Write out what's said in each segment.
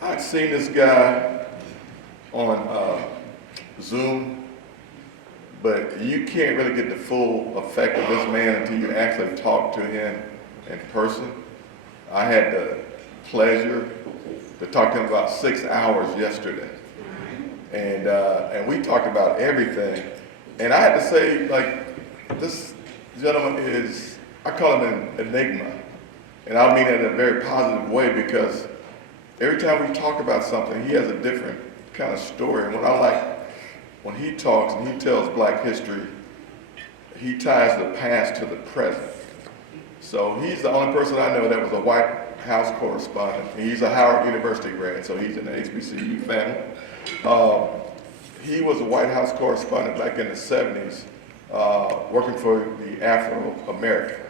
I'd seen this guy on Zoom, but you can't really get the full effect of this man until you actually talk to him in person. I had the pleasure to talk to him about 6 hours yesterday, and we talked about everything. And I had to say, like, this gentleman is, I call him an enigma, and I mean it in a very positive way, because every time we talk about something, he has a different kind of story. And what I like, when he talks and he tells Black history, he ties the past to the present. So he's the only person I know that was a White House correspondent. He's a Howard University grad, so he's in the HBCU family. He was a White House correspondent back in the 70s, working for the Afro-American,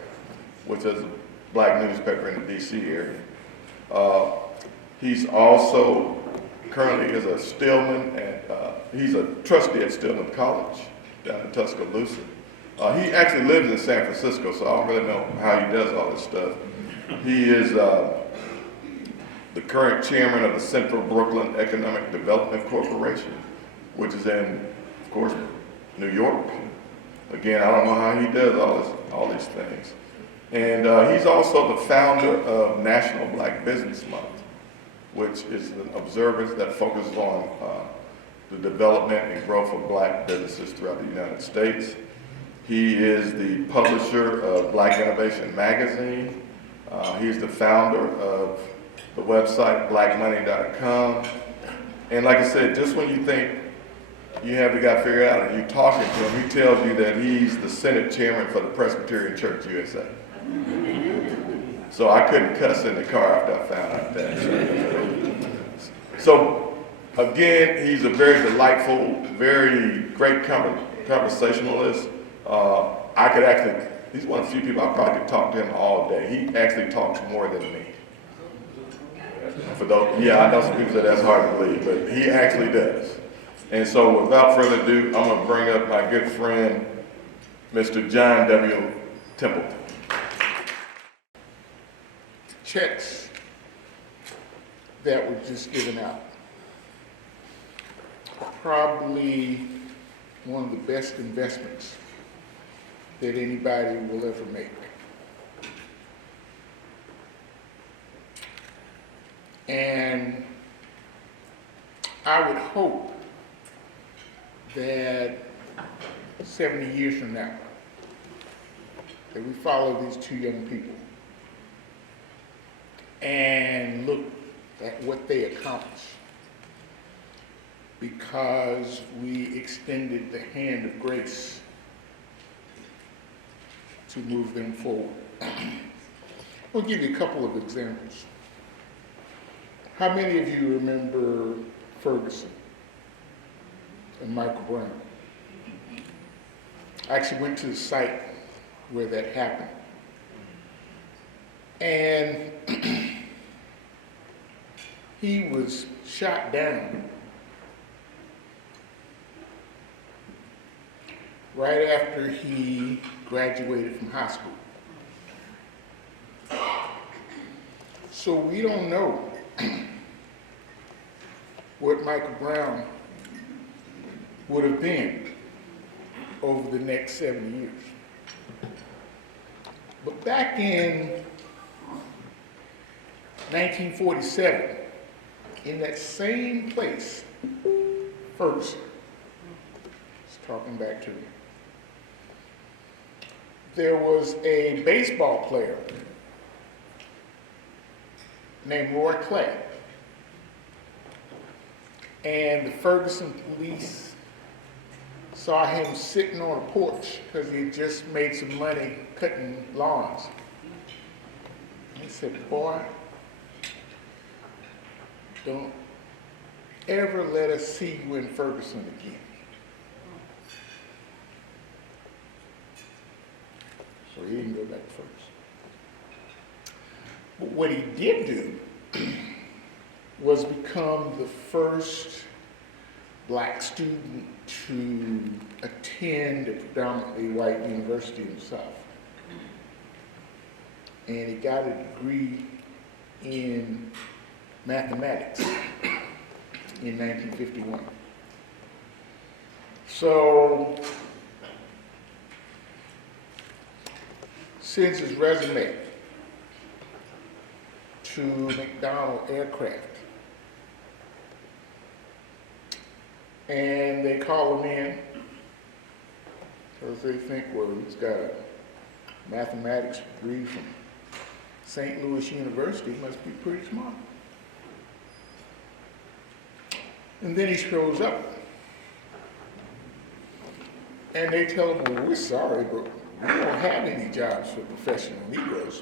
which is a Black newspaper in the DC area. He's also currently is a Stillman, and he's a trustee at Stillman College down in Tuscaloosa. He actually lives in San Francisco, so I don't really know how he does all this stuff. He is the current chairman of the Central Brooklyn Economic Development Corporation, which is in, of course, New York. Again, I don't know how he does all these things. And he's also the founder of National Black Business Month, which is an observance that focuses on the development and growth of Black businesses throughout the United States. He is the publisher of Black Innovation Magazine. He's the founder of the website blackmoney.com. And like I said, just when you think you have the guy figured out and you're talking to him, he tells you that he's the Senate chairman for the Presbyterian Church USA. So I couldn't cuss in the car after I found out that. So again, he's a very delightful, very great conversationalist. He's one of the few people I probably could talk to him all day. He actually talks more than me. For those, I know some people say that's hard to believe, but he actually does. And so without further ado, I'm going to bring up my good friend, Mr. John W. Templeton. Checks that were just given out are probably one of the best investments that anybody will ever make. And I would hope that 70 years from now, that we follow these two young people and look at what they accomplished, because we extended the hand of grace to move them forward. I'll give you a couple of examples. How many of you remember Ferguson and Michael Brown? I actually went to the site where that happened. And he was shot down right after he graduated from high school. So we don't know what Michael Brown would have been over the next 70 years. But back in 1947, in that same place, Ferguson, just talking back to me, there was a baseball player named Roy Clay. And the Ferguson police saw him sitting on a porch because he had just made some money cutting lawns. He said, "Boy, don't ever let us see you in Ferguson again." So he didn't go back to Ferguson. But what he did do was become the first Black student to attend a predominantly white university in the South. And he got a degree in mathematics in 1951. So, sends his resume to McDonnell Aircraft. And they call him in because they think, well, he's got a mathematics degree from St. Louis University, he must be pretty smart. And then he shows up. And they tell him, well, we're sorry, but we don't have any jobs for professional Negroes.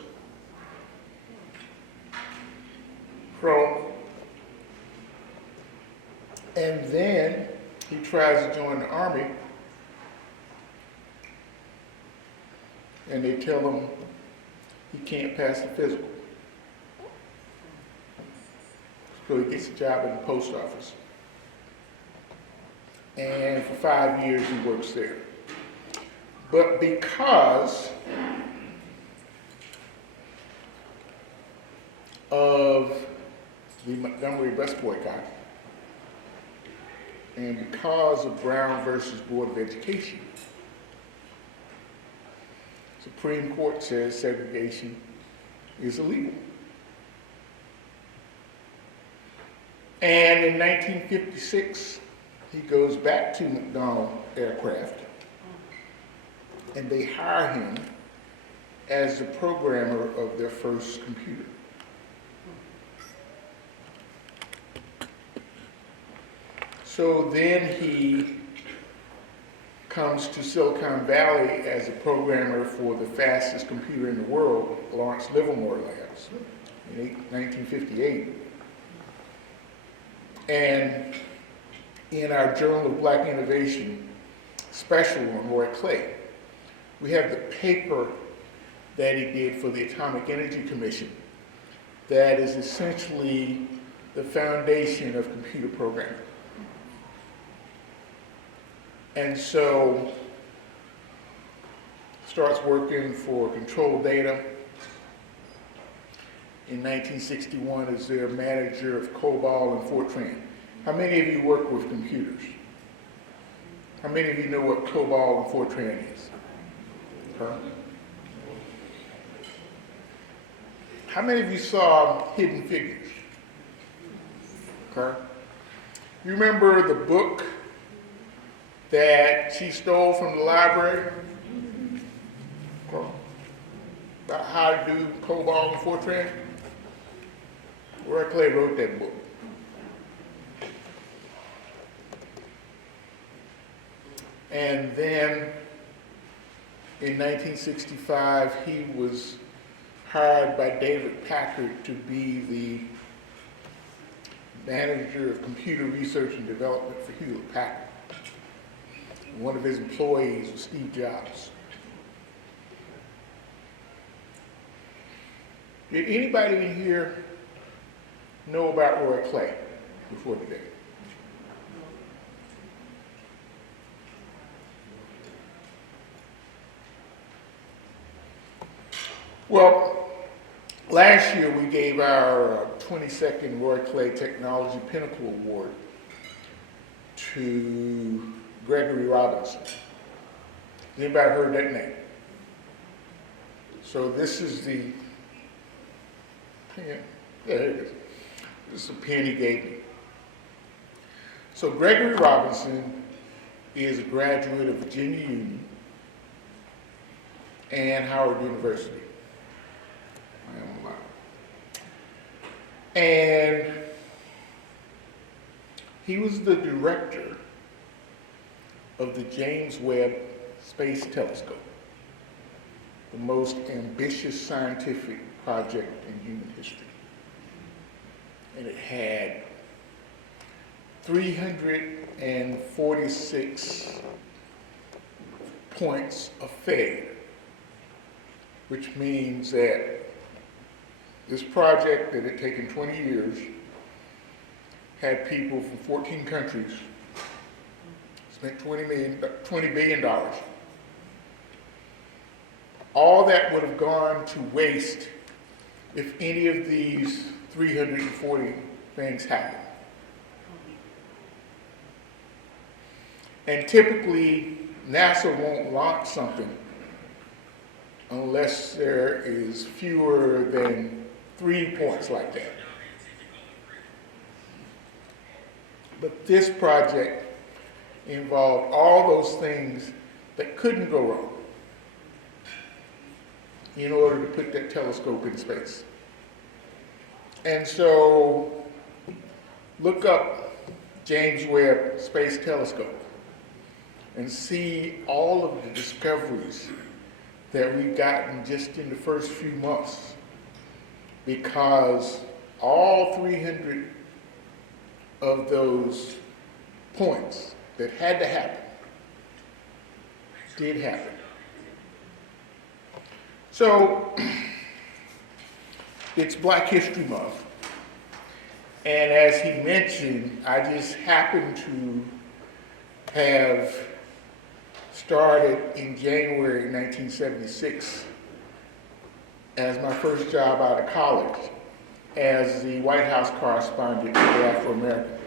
And then he tries to join the army, and they tell him he can't pass the physical. So he gets a job in the post office. And for 5 years he works there. But because of the Montgomery bus boycott, and because of Brown versus Board of Education, Supreme Court says segregation is illegal. And in 1956, he goes back to McDonnell Aircraft, and they hire him as the programmer of their first computer. So then he comes to Silicon Valley as a programmer for the fastest computer in the world, Lawrence Livermore Labs, in 1958. And in our Journal of Black Innovation special on Roy Clay, we have the paper that he did for the Atomic Energy Commission that is essentially the foundation of computer programming. And so, starts working for Control Data. In 1961 as their manager of COBOL and Fortran. How many of you work with computers? How many of you know what COBOL and Fortran is? Huh? How many of you saw Hidden Figures? Okay. You remember the book that she stole from the library? Okay. About how to do COBOL and Fortran? Roy Clay wrote that book. And then in 1965, he was hired by David Packard to be the manager of computer research and development for Hewlett Packard. One of his employees was Steve Jobs. Did anybody in here know about Roy Clay before today? Well, last year we gave our 22nd Roy Clay Technology Pinnacle Award to Gregory Robinson. Anybody heard that name? So this is the pen. Yeah, here it is. This is the pen he gave me. So Gregory Robinson is a graduate of Virginia Union and Howard University. My alma mater. And he was the director of the James Webb Space Telescope, the most ambitious scientific project in human history. And it had 346 points of failure, which means that this project that had taken 20 years had people from 14 countries spent $20 billion. All that would have gone to waste if any of these 340 things happen. And typically, NASA won't launch something unless there is fewer than 3 points like that. But this project involved all those things that couldn't go wrong in order to put that telescope in space. And so, look up James Webb Space Telescope and see all of the discoveries that we've gotten just in the first few months, because all 300 of those points that had to happen did happen. So, it's Black History Month, and as he mentioned, I just happened to have started in January 1976 as my first job out of college as the White House correspondent for the Afro-American.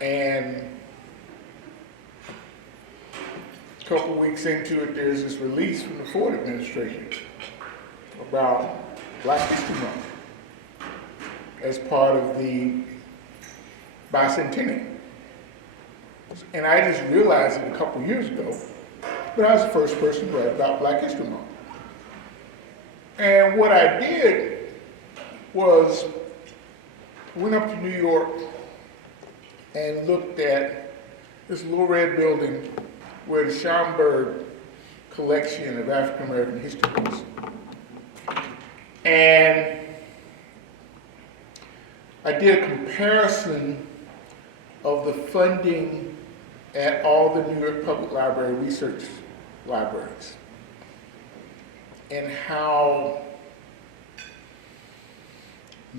And a couple weeks into it, there's this release from the Ford administration about Black History Month as part of the bicentennial. And I just realized it a couple years ago, but I was the first person to write about Black History Month. And what I did was went up to New York and looked at this little red building where the Schomburg collection of African American history was. And I did a comparison of the funding at all the New York Public Library research libraries and how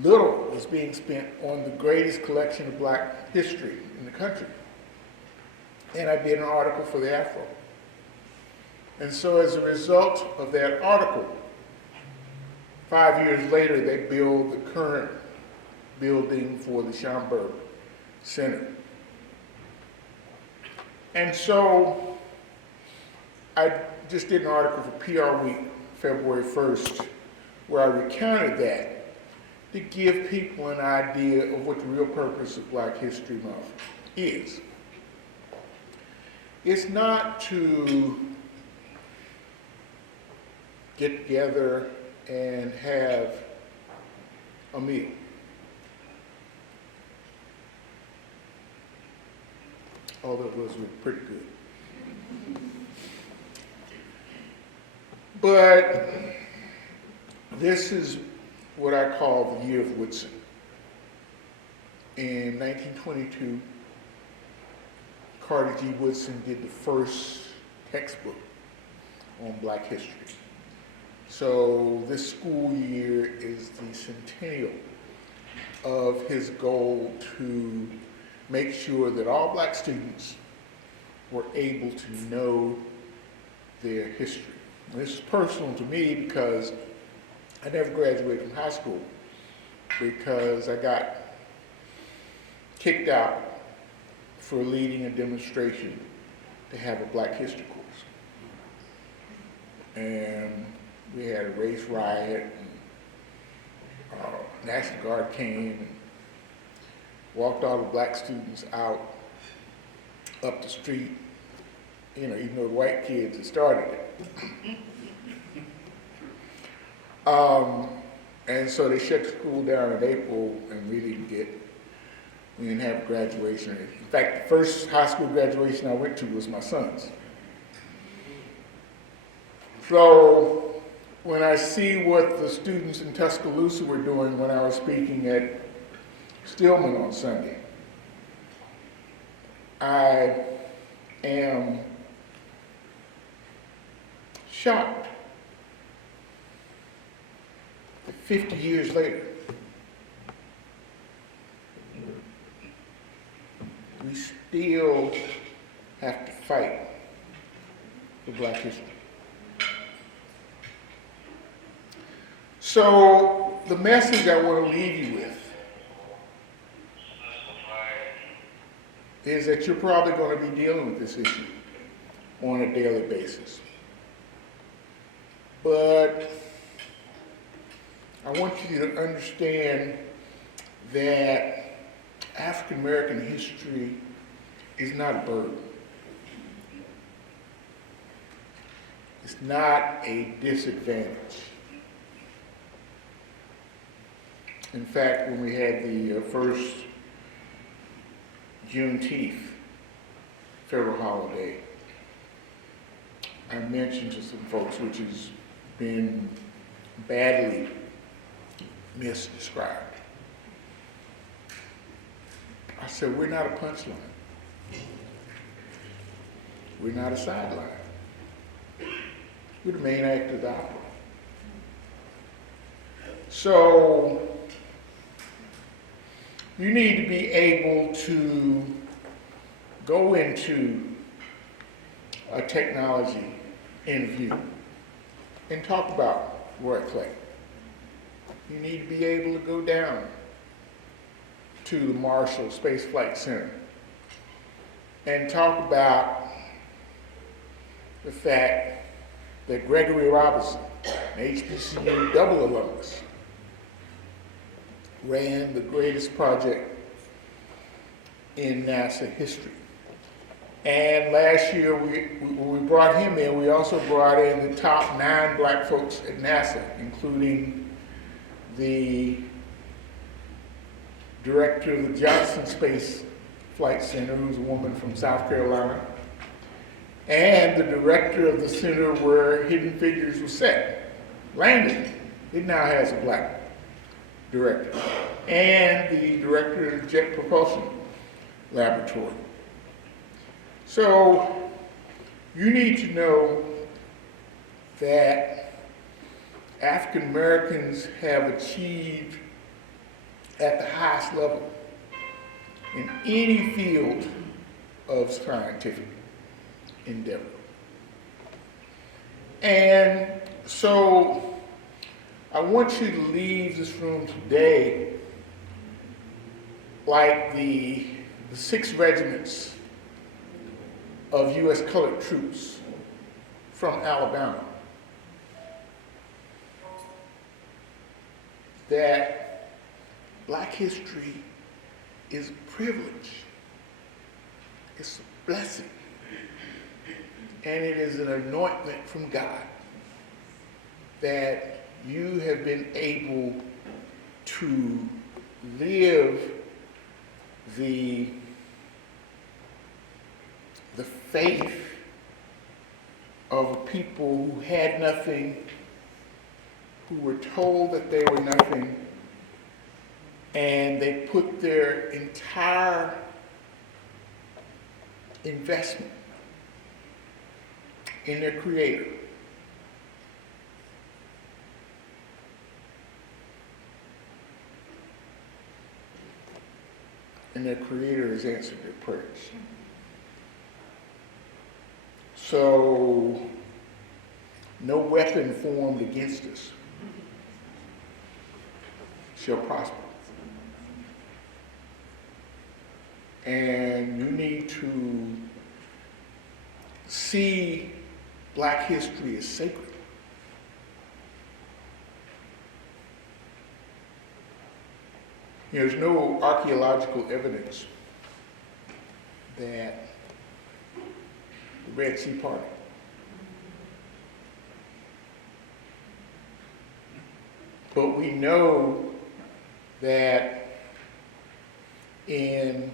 little was being spent on the greatest collection of Black history in the country. And I did an article for the Afro. And so as a result of that article, 5 years later, they build the current building for the Schomburg Center. And so I just did an article for PR Week, February 1st, where I recounted that to give people an idea of what the real purpose of Black History Month is. It's not to get together and have a meal. Although those were pretty good. But this is what I call the Year of Woodson. In 1922, Carter G. Woodson did the first textbook on Black history. So this school year is the centennial of his goal to make sure that all Black students were able to know their history. And this is personal to me because I never graduated from high school because I got kicked out for leading a demonstration to have a Black history course. And we had a race riot, and National Guard came and walked all the Black students out up the street, you know, even though the white kids had started it. And so they shut the school down in April, and we didn't have a graduation. In fact, the first high school graduation I went to was my son's. So when I see what the students in Tuscaloosa were doing when I was speaking at Stillman on Sunday, I am shocked that 50 years later, we still have to fight for Black history. So the message I want to leave you with is that you're probably going to be dealing with this issue on a daily basis. But I want you to understand that African American history is not a burden. It's not a disadvantage. In fact, when we had the first Juneteenth federal holiday, I mentioned to some folks, which has been badly misdescribed. I said, we're not a punchline. We're not a sideline. We're the main act of the opera. So, you need to be able to go into a technology interview and talk about Roy Clay. You need to be able to go down to the Marshall Space Flight Center and talk about the fact that Gregory Robinson, an HBCU double alumnus, ran the greatest project in NASA history. And last year, when we brought him in, we also brought in the top 9 black folks at NASA, including the director of the Johnson Space Flight Center, who's a woman from South Carolina, and the director of the center where Hidden Figures was set, Langdon. It now has a black director, and the director of the Jet Propulsion Laboratory. So you need to know that African Americans have achieved at the highest level in any field of scientific endeavor. And so I want you to leave this room today like the 6 regiments of U.S. colored troops from Alabama, that black history is a privilege, it's a blessing, and it is an anointment from God that you have been able to live the faith of a people who had nothing, who were told that they were nothing, and they put their entire investment in their Creator. And their Creator has answered their prayers. So, no weapon formed against us shall prosper. And you need to see black history as sacred. There's no archaeological evidence that the Red Sea parted. But we know that in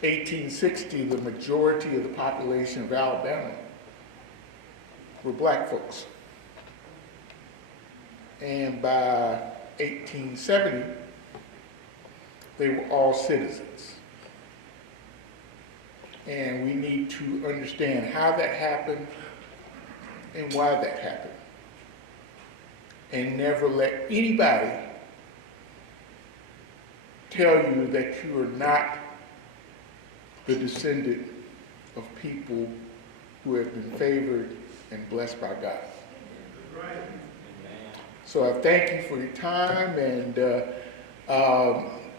1860, the majority of the population of Alabama were black folks. And by 1870, they were all citizens. And we need to understand how that happened and why that happened. And never let anybody tell you that you are not the descendant of people who have been favored and blessed by God. Right. So I thank you for your time, and a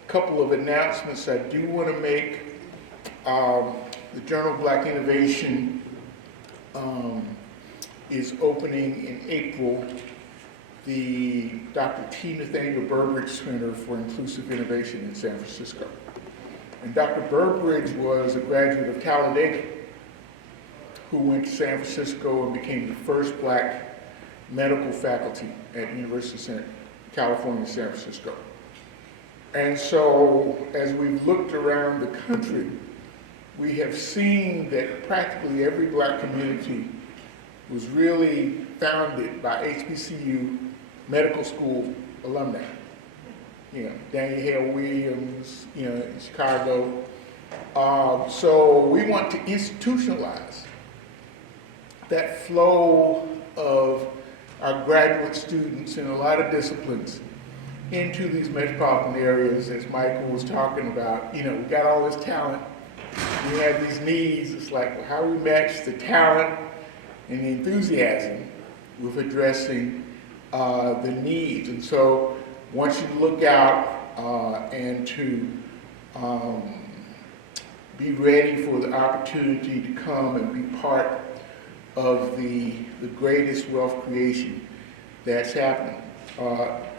couple of announcements I do want to make. The Journal of Black Innovation is opening in April the Dr. T. Nathaniel Burbridge Center for Inclusive Innovation in San Francisco. And Dr. Burbridge was a graduate of Talladega who went to San Francisco and became the first black medical faculty at University of California, San Francisco. And so as we've looked around the country, we have seen that practically every black community was really founded by HBCU medical school alumni. You know, Daniel Hale Williams, you know, in Chicago. So we want to institutionalize that flow of our graduate students in a lot of disciplines into these metropolitan areas, as Michael was talking about. You know, we got all this talent, we have these needs. It's like, well, how do we match the talent and the enthusiasm with addressing the needs? And so I want you to look out and to be ready for the opportunity to come and be part of the greatest wealth creation that's happening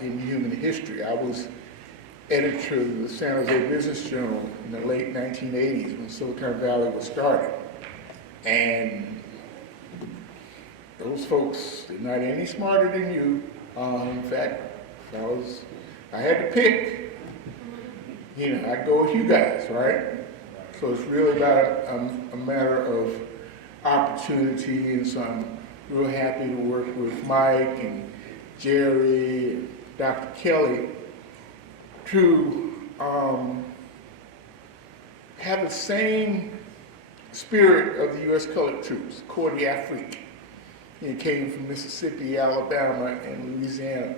in human history. I was editor of the San Jose Business Journal in the late 1980s when Silicon Valley was started. And those folks, they're not any smarter than you. In fact, if I had to pick, you know, I'd go with you guys, right? So it's really about a matter of opportunity, and so I'm real happy to work with Mike and Jerry and Dr. Kelly to have the same spirit of the U.S. colored troops, Corps d'Afrique. It came from Mississippi, Alabama, and Louisiana,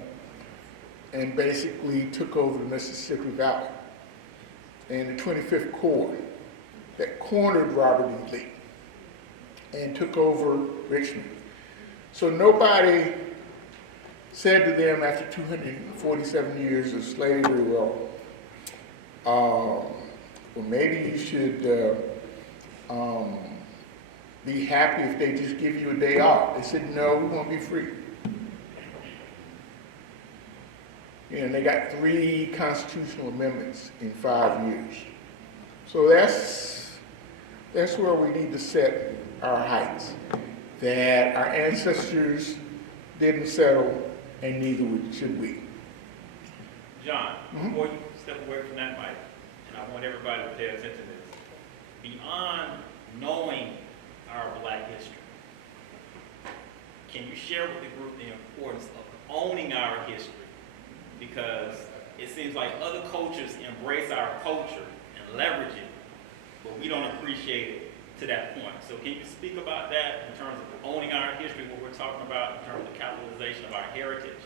and basically took over the Mississippi Valley. And the 25th Corps that cornered Robert E. Lee and took over Richmond. So nobody said to them after 247 years of slavery, well, maybe you should be happy if they just give you a day off. They said, no, we want to be free. And they got 3 constitutional amendments in 5 years. So that's where we need to set our heights, that our ancestors didn't settle, and neither should we. John, before you step away from that mic, and I want everybody to pay attention to this, beyond knowing our black history, can you share with the group the importance of owning our history? Because it seems like other cultures embrace our culture and leverage it, but we don't appreciate it to that point. So can you speak about that in terms of owning our history, what we're talking about in terms of the capitalization of our heritage,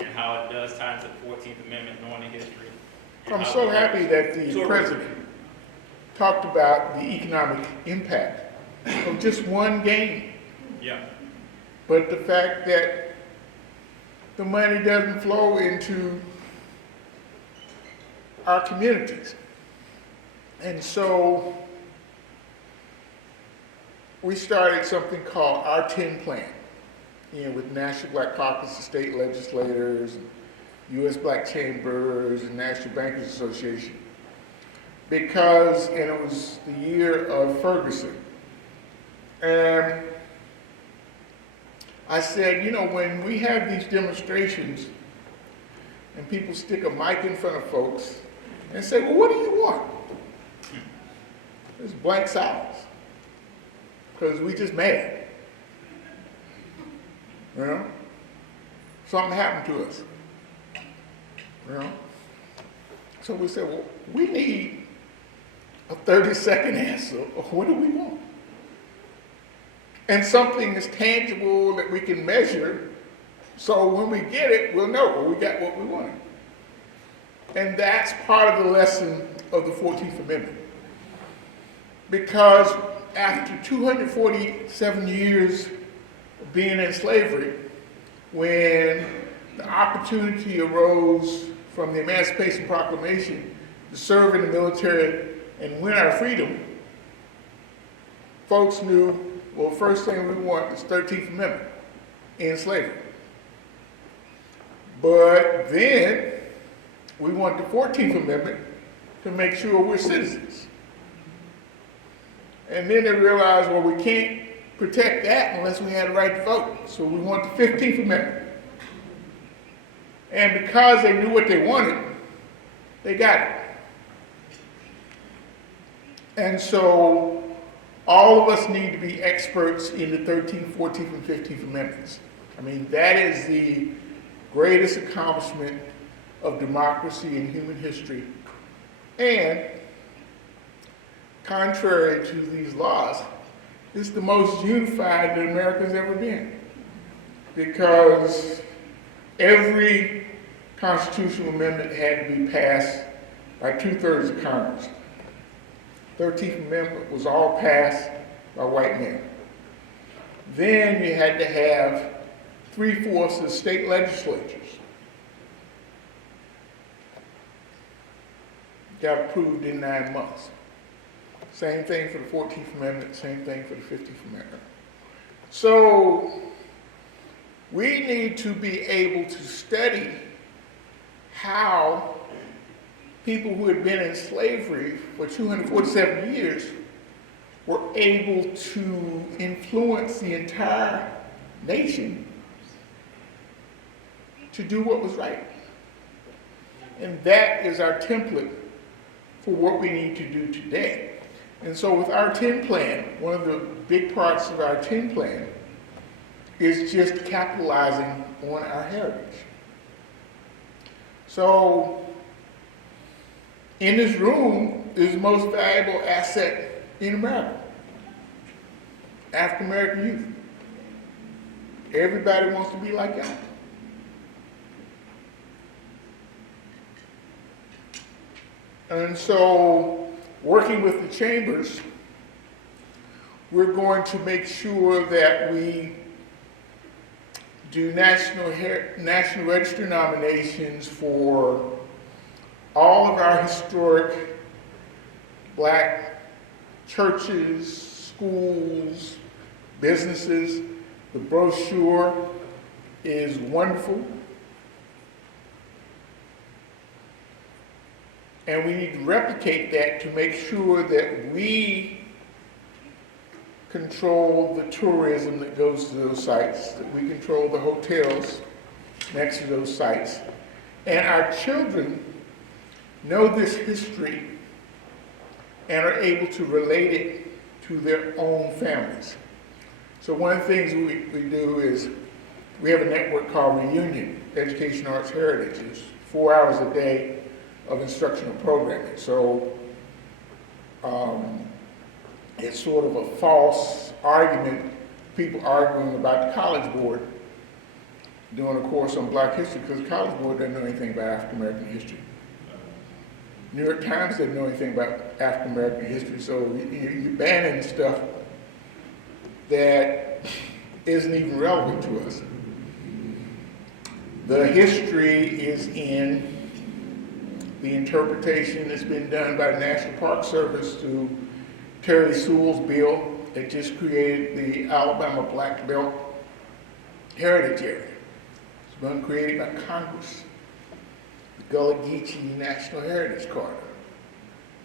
and how it does tie into the 14th Amendment, knowing the history? I'm so happy that the president talked about the economic impact of just one game. Yeah. But the fact that the money doesn't flow into our communities. And so we started something called our 10 Plan, you know, with National Black Caucus of state legislators, and U.S. Black Chambers, and National Bankers Association. Because, and it was the year of Ferguson, and I said, you know, when we have these demonstrations and people stick a mic in front of folks and say, well, what do you want? It's blank silence, because we just mad. You know? Something happened to us. You know? So we said, well, we need a 30-second answer of what do we want? And something is tangible that we can measure, so when we get it, we'll know, well, we got what we wanted. And that's part of the lesson of the 14th Amendment. Because after 247 years of being in slavery, when the opportunity arose from the Emancipation Proclamation to serve in the military and win our freedom, folks knew, well, first thing we want is 13th Amendment, end slavery. But then we want the 14th Amendment to make sure we're citizens. And then they realized, well, we can't protect that unless we had the right to vote. So we want the 15th Amendment. And because they knew what they wanted, they got it. And so all of us need to be experts in the 13th, 14th, and 15th Amendments. I mean, that is the greatest accomplishment of democracy in human history. And contrary to these laws, it's the most unified that America's ever been. Because every constitutional amendment had to be passed by 2/3 of Congress. 13th Amendment was all passed by white men. Then you had to have 3/4 of the state legislatures. Got approved in 9 months. Same thing for the 14th Amendment, same thing for the 15th Amendment. So we need to be able to study how people who had been in slavery for 247 years were able to influence the entire nation to do what was right. And that is our template for what we need to do today. And so with our 10 plan, one of the big parts of our 10 plan is just capitalizing on our heritage. So in this room is the most valuable asset in America. African American youth. Everybody wants to be like y'all. And so, working with the chambers, we're going to make sure that we do National Register nominations for all of our historic black churches, schools, businesses. The brochure is wonderful. And we need to replicate that to make sure that we control the tourism that goes to those sites, that we control the hotels next to those sites. And our children know this history and are able to relate it to their own families. So one of the things we do is we have a network called Reunion, Education, Arts, Heritage. It's 4 hours a day of instructional programming. So it's sort of a false argument, people arguing about the College Board doing a course on black history because the College Board doesn't know anything about African American history. New York Times doesn't know anything about African American history, so you're banning stuff that isn't even relevant to us. The history is in the interpretation that's been done by the National Park Service through Terry Sewell's bill that just created the Alabama Black Belt Heritage Area. It's been created by Congress, the Gullah Geechee National Heritage Corridor.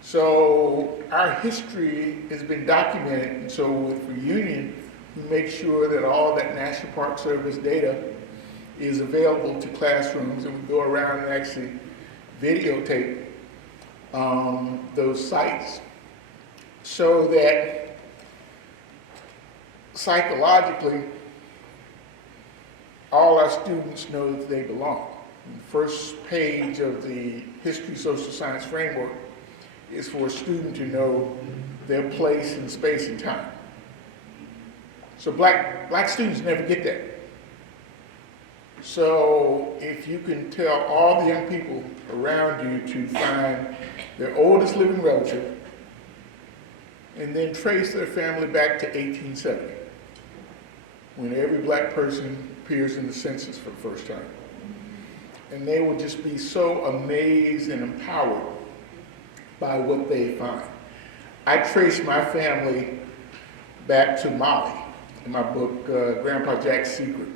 So our history has been documented, and so with Reunion, we make sure that all that National Park Service data is available to classrooms, and we go around and actually videotape those sites so that psychologically all our students know that they belong. The first page of the History Social Science Framework is for a student to know their place in space and time. So black students never get that. So if you can tell all the young people around you to find their oldest living relative and then trace their family back to 1870, when every black person appears in the census for the first time. And they will just be so amazed and empowered by what they find. I traced my family back to Mali in my book, Grandpa Jack's Secret.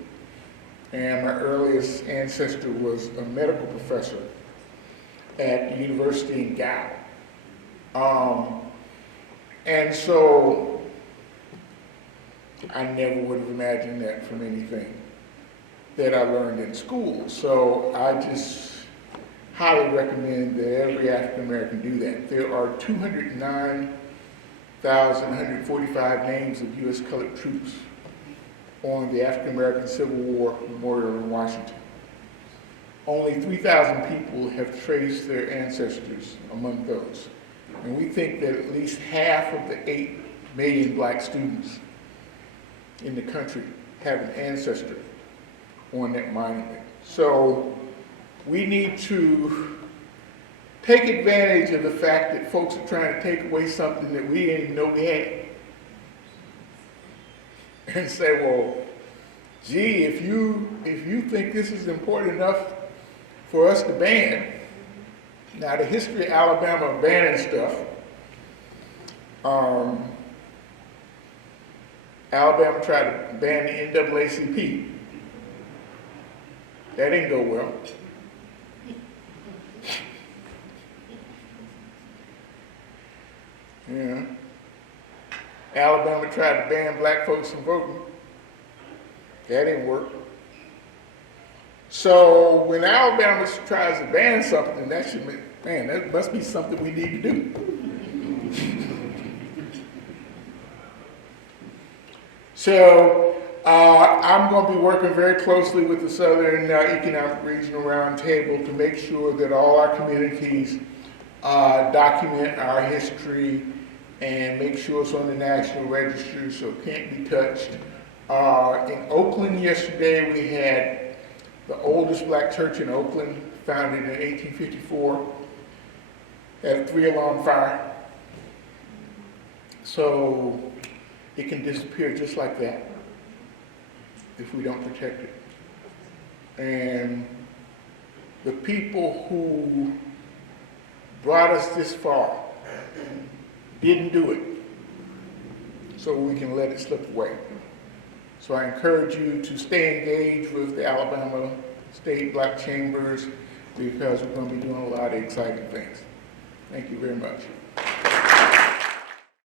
And my earliest ancestor was a medical professor at the university in Ghana. And so I never would have imagined that from anything that I learned in school. So I just highly recommend that every African American do that. There are 209,145 names of U.S. colored troops on the African American Civil War Memorial in Washington. Only 3,000 people have traced their ancestors among those. And we think that at least half of the 8 million black students in the country have an ancestor on that monument. So we need to take advantage of the fact that folks are trying to take away something that we didn't even know we had. And say, well, gee, if you think this is important enough for us to ban. Now, the history of Alabama banning stuff, Alabama tried to ban the NAACP. That didn't go well. Yeah. Alabama tried to ban black folks from voting. That didn't work. So when Alabama tries to ban something, that must be something we need to do. So I'm going to be working very closely with the Southern Economic Regional Roundtable to make sure that all our communities document our history and make sure it's on the National Register so it can't be touched. In Oakland yesterday, we had the oldest black church in Oakland, founded in 1854, had a 3-alarm fire. So it can disappear just like that if we don't protect it. And the people who brought us this far didn't do it, so we can let it slip away. So I encourage you to stay engaged with the Alabama State Black Chambers because we're going to be doing a lot of exciting things. Thank you very much.